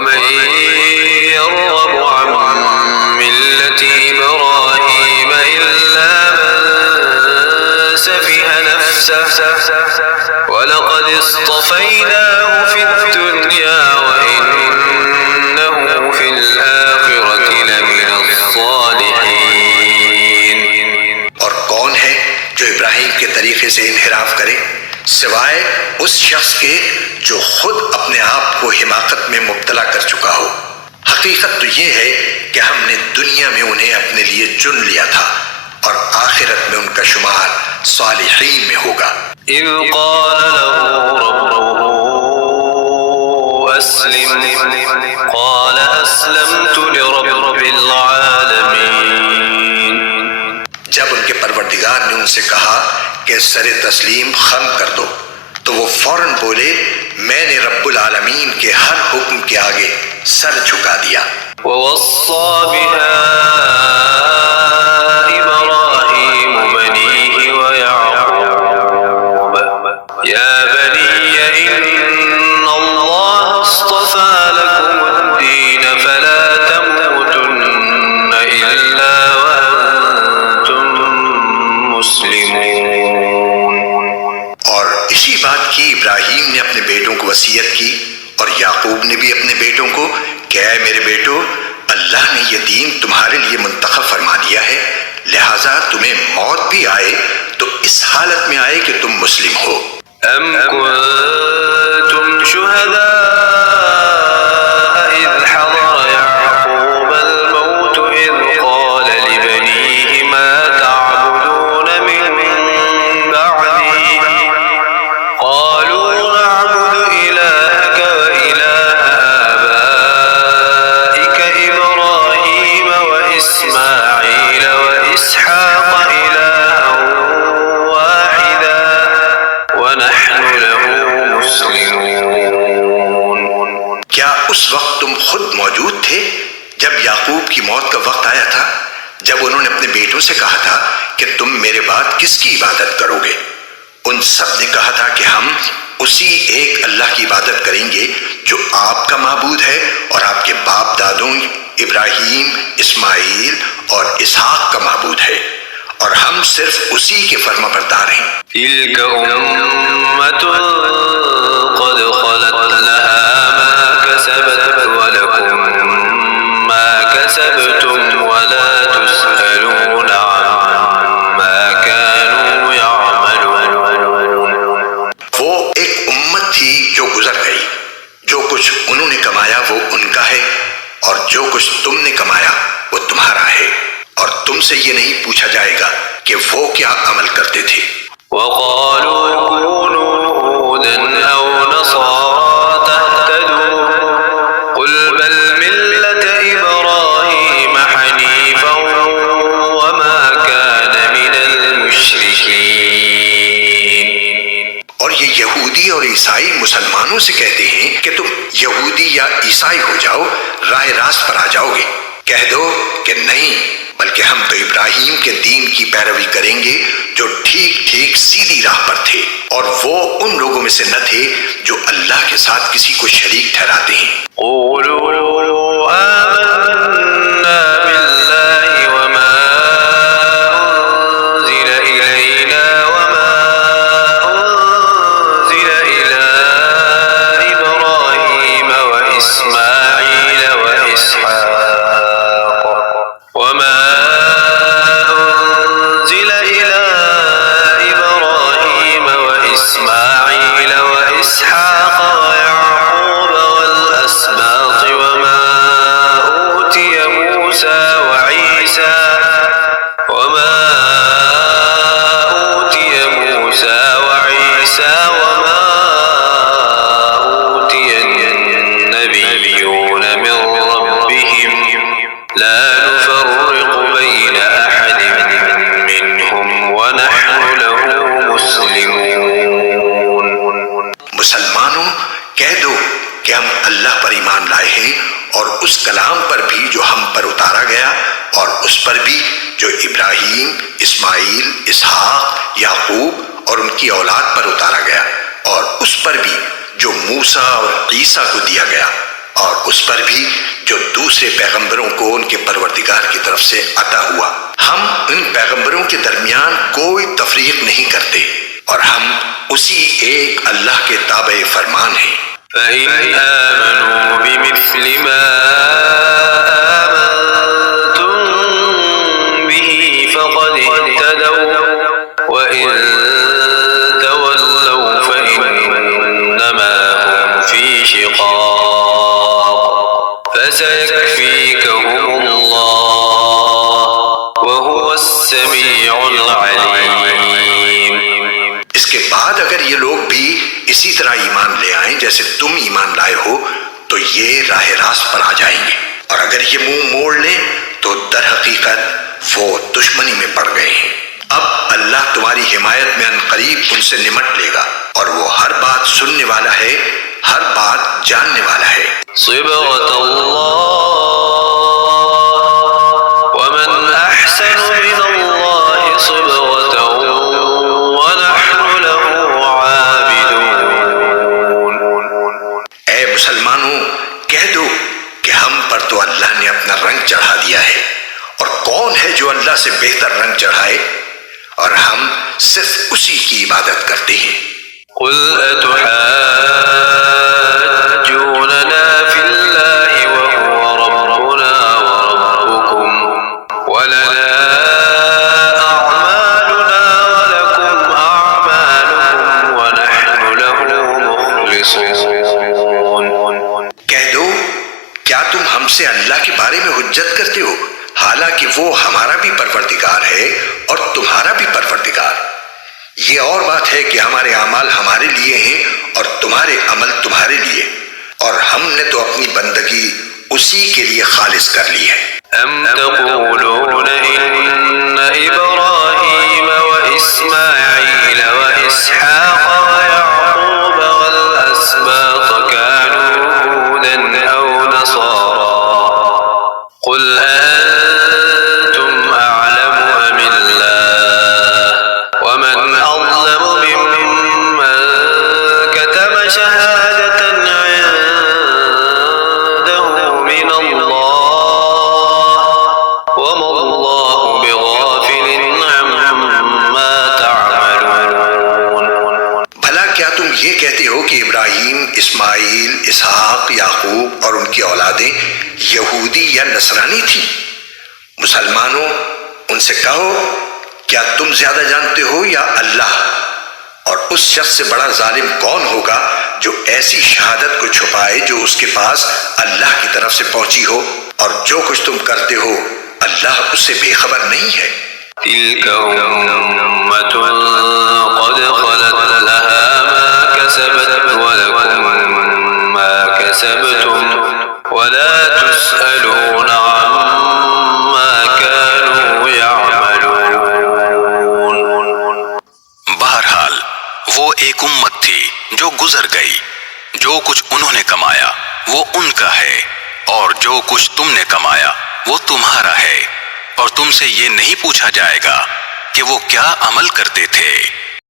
ومن يرغب عن ملة إبراهيم إلا من سفه نفسه ولقد اصطفيناه في الدنيا وإنه في الآخرة لمن الصالحين. اور کون ہے جو ابراہیم کے طریقے سے انحراف کرے سوائے اس شخص کے جو خود اپنے آپ کو حماقت میں مبتلا کر چکا ہو. حقیقت تو یہ ہے کہ ہم نے دنیا میں انہیں اپنے لیے چن لیا تھا اور آخرت میں ان کا شمار صالحین میں ہوگا. اذ قال له ربه اسلم قال اسلمت لرب العالمین. جب ان کے پروردگار نے ان سے کہا کہ سر تسلیم خم کر دو تو وہ فوراً بولے میں نے رب العالمین کے ہر حکم کے آگے سر جھکا دیا. ووصى بها إبراهيم بنيه ويعقوب يا بني إن الله اصطفى لكم الدين فلا تموتن إلا وأنتم مسلمون. اور اسی بات کی ابراہیم نے اپنے بیٹوں کو وصیت کی اور یعقوب نے بھی اپنے بیٹوں کو کہ اے میرے بیٹو اللہ نے یہ دین تمہارے لیے منتخب فرما دیا ہے لہٰذا تمہیں موت بھی آئے تو اس حالت میں آئے کہ تم مسلم ہو. أم كنتم شهداء إذ حضر يعقوب الموت إذ قال لبنيه ما تعبدون من بعدي قالوا نعبد إلهك وإله آبائك إبراهيم وإسماعيل وإسحاق إلها واحدا ونحن له مسلمون. کیا اس وقت تم خود موجود تھے جب یعقوب کی موت کا وقت آیا تھا جب انہوں نے اپنے بیٹوں سے کہا تھا کہ تم میرے بعد کس کی عبادت کرو گے؟ ان سب نے کہا تھا کہ ہم اسی ایک اللہ کی عبادت کریں گے جو آپ کا معبود ہے اور آپ کے باپ دادوں ابراہیم اسماعیل اور اسحاق کا معبود ہے اور ہم صرف اسی کے فرما بردار ہیں. تلك أمة قد خلت لها ما كسبت ولكم ما كسبتم ولا تسألون عما كانوا يعملون. وہ ایک امت تھی جو گزر گئی جو کچھ انہوں نے کمایا وہ ان کا ہے اور جو کچھ تم نے کمایا وہ تمہارا ہے اور تم سے یہ نہیں پوچھا جائے گا کہ وہ کیا عمل کرتے تھے. وقالوا كونوا هودا أو نصارى تهتدوا قل بل ملة إبراهيم حنيفا وما كان من المشركين. اور یہ یہودی اور عیسائی مسلمانوں سے کہتے ہیں کہ تم یہودی یا عیسائی ہو جاؤ راہ راست پر آ جاؤ گے. کہہ دو کہ نہیں بلکہ ہم تو ابراہیم کے دین کی پیروی کریں گے جو ٹھیک ٹھیک سیدھی راہ پر تھے اور وہ ان لوگوں میں سے نہ تھے جو اللہ کے ساتھ کسی کو شریک ٹھہراتے ہیں. قولوا آمنا بالله وما أنزل إلينا وما أنزل إلى إبراهيم وإسماعيل وإسحاق وما أنزل إلى إبراهيم وإسماعيل وإسحاق ويعقوب والأسباط وما أوتي موسى وعيسى وما وما أوتي النبيون من ربهم لا نفرق بين أحد منهم ونحن له مسلمون. مسلمانوں کہہ دو کہ ہم اللہ پر ایمان لائے ہیں اور اس کلام پر بھی جو ہم پر اتارا گیا اور اس پر بھی جو ابراہیم اسماعیل اسحاق یعقوب اور ان کی اولاد پر اتارا گیا اور اس پر بھی جو موسیٰ اور عیسیٰ کو دیا گیا اور اس پر بھی جو دوسرے پیغمبروں کو ان کے پروردگار کی طرف سے عطا ہوا۔ ہم ان پیغمبروں کے درمیان کوئی تفریق نہیں کرتے اور ہم اسی ایک اللہ کے تابع فرمان ہیں۔ فَإِنْ آمَنُوا بِمِثْلِ مَا آمَنْتُمْ بِهِ فَقَدِ اهْتَدَوْا وَإِنْ تَوَلَّوْا فَإِنَّمَا هُمْ فِي شِقَاقٍ فَسَيَكْفِيكَهُمُ اللَّهُ وَهُوَ السَّمِيعُ الْعَلِيمُ۔ اس کے بعد اگر یہ لوگ بھی اسی طرح ایمان لے آئیں جیسے تم ایمان لائے ہو تو یہ راہ راست پر آ جائیں گے، اور اگر یہ منہ موڑ لیں تو در حقیقت وہ دشمنی میں پڑ گئے ہیں۔ اب اللہ تمہاری حمایت میں عنقریب ان سے نمٹ لے گا، اور وہ ہر بات سننے والا ہے، ہر بات جاننے والا ہے۔ صبغة الله ومن أحسن من الله صبغة ونحن له عابدون۔ اے مسلمانوں، کہہ دو کہ ہم پر تو اللہ نے اپنا رنگ چڑھا دیا ہے، اور کون ہے جو اللہ سے بہتر رنگ چڑھائے، اور ہم صرف اسی کی عبادت کرتے ہیں۔ قل أتحاجوننا في الله وهو ربنا وربكم ولنا أعمالنا ولكم أعمالكم ونحن له مخلصون۔ کہہ دو کیا تم ہم سے اللہ کے بارے میں حجت کرتے ہو، حالانکہ وہ ہمارا بھی پروردگار ہے اور تمہارا بھی پروردگار۔ یہ اور بات ہے کہ ہمارے اعمال ہمارے لیے ہیں اور تمہارے عمل تمہارے لیے، اور ہم نے تو اپنی بندگی اسی کے لیے خالص کر لی ہے۔ أم تقولون إن إبراهيم وإسماعيل وإسحاق ويعقوب والأسباط كانوا هودا أو نصارى قل أأنتم أعلم أم الله ومن أظلم ممن كتم شهادة عنده من الله وما الله بغافل عما تعملون۔ بھلا کیا تم یہ کہتے ہو کہ ابراہیم، اسماعیل، اسحاق، یعقوب اور ان کی اولادیں یہودی یا نصرانی تھیں؟ مسلمانوں، ان سے کہو کیا تم زیادہ جانتے ہو یا اللہ؟ اور اس شخص سے بڑا ظالم کون ہوگا جو ایسی شہادت کو چھپائے جو اس کے پاس اللہ کی طرف سے پہنچی ہو، اور جو کچھ تم کرتے ہو اللہ اس سے بے خبر نہیں ہے۔ تلك أمة قد خلت لها ما كسبت ولكم ما كسبتم ولا تسألون عما كانوا يعملون۔ بہرحال وہ ایک امت تھی جو گزر گئی، جو کچھ انہوں نے کمایا وہ ان کا ہے، اور جو کچھ تم نے کمایا وہ تمہارا ہے، اور تم سے یہ نہیں پوچھا جائے گا کہ وہ کیا عمل کرتے تھے۔